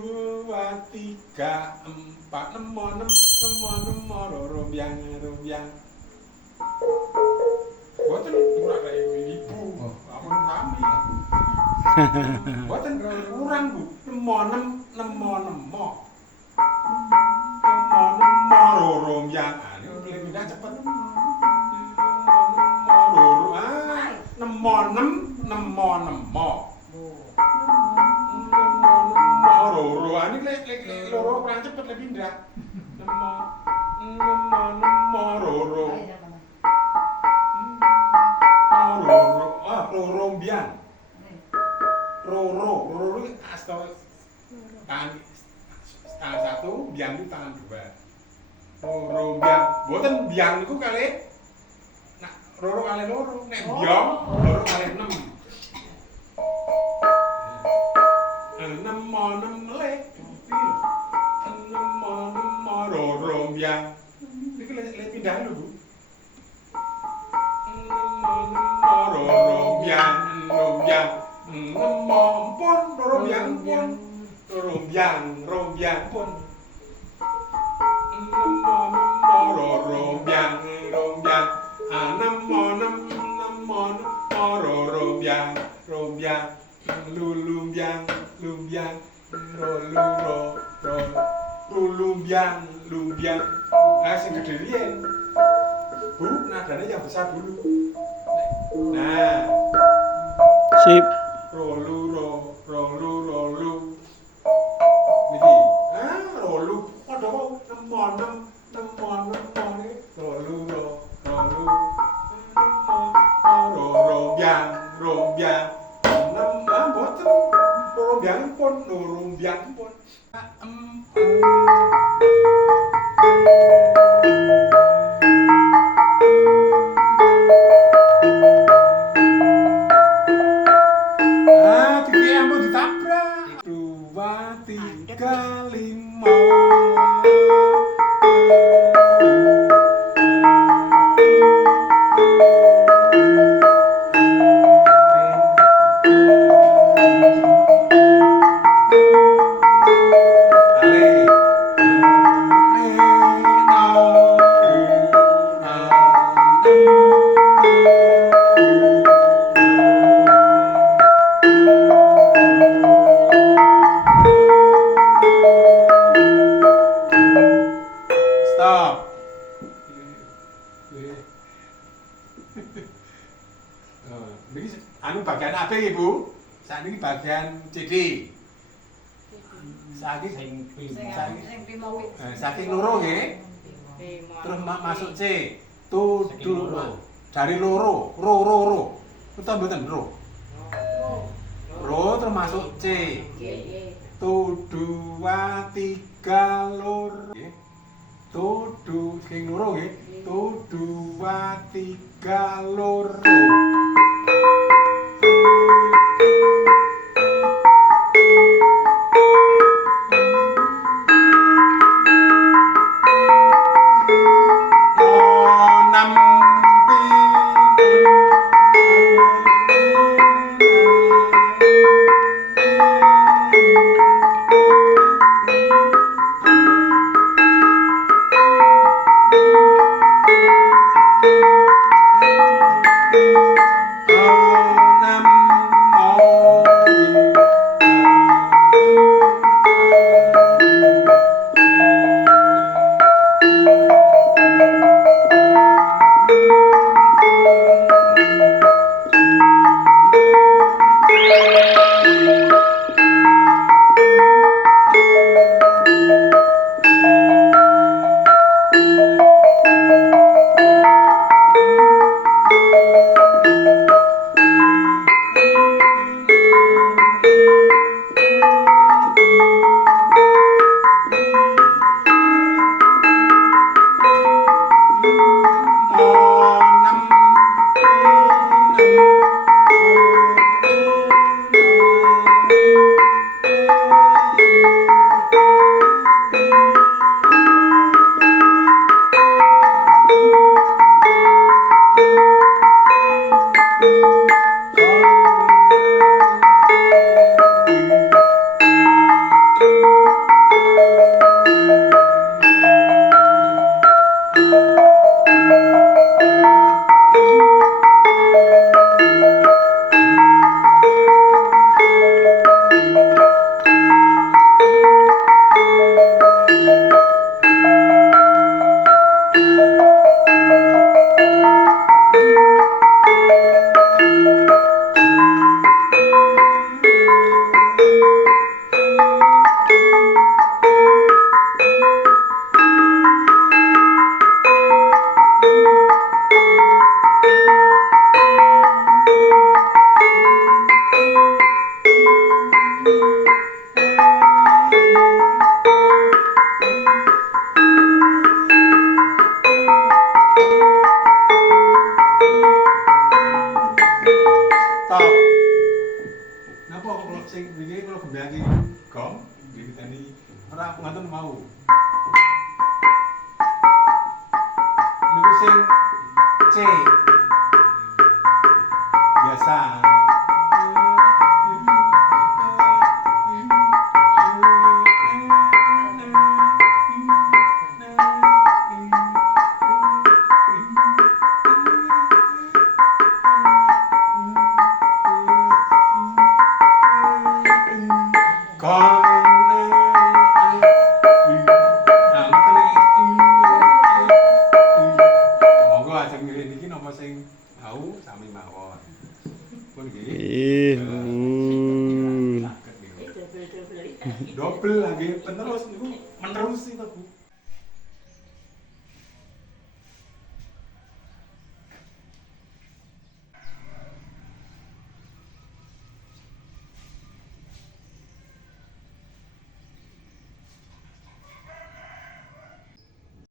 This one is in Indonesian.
dua, tiga, empat, nemo, rombyang. Boten kurang kayak ibu, ampun sami. Boten kurang bu, nemo. Rombyang, ini pindah cepet. Nemo. Ini loro kurang cepet lebih pindah. Nemo, rombyang. Roro ini tangan satu, biang itu tangan dua. Rombyang, boten biang itu kali. Nah, roro kali loro, nek biang loro kali 6. Nemo meleh. Nemo rombyang. Iki lek pindah lho, Bu. Rombyang. Nemo pun rombyang pun. Rombyang pun. Rombyang. Nemo rombyang. Lumbyang. Lumbyang. Nah, sing gede riyen. Bu, nadanya yang besar dulu. Nah. Sip. Rolu. Niki. Rolu. Padha kok nemo iki. Rolu. Rombyang. Boten. Rombyang pun. Pipi ambo ditabrak. 2, 3, 5. Stop. Niki anu bagian apa Ibu? Saat ini bagian CD. Saking loro nggih. Terus masuk C. Dari loro. Betul mboten ro. Ro terus masuk C. 2, 3 loro. Saking loro nggih. 2, 3 loro. Thank you. sing C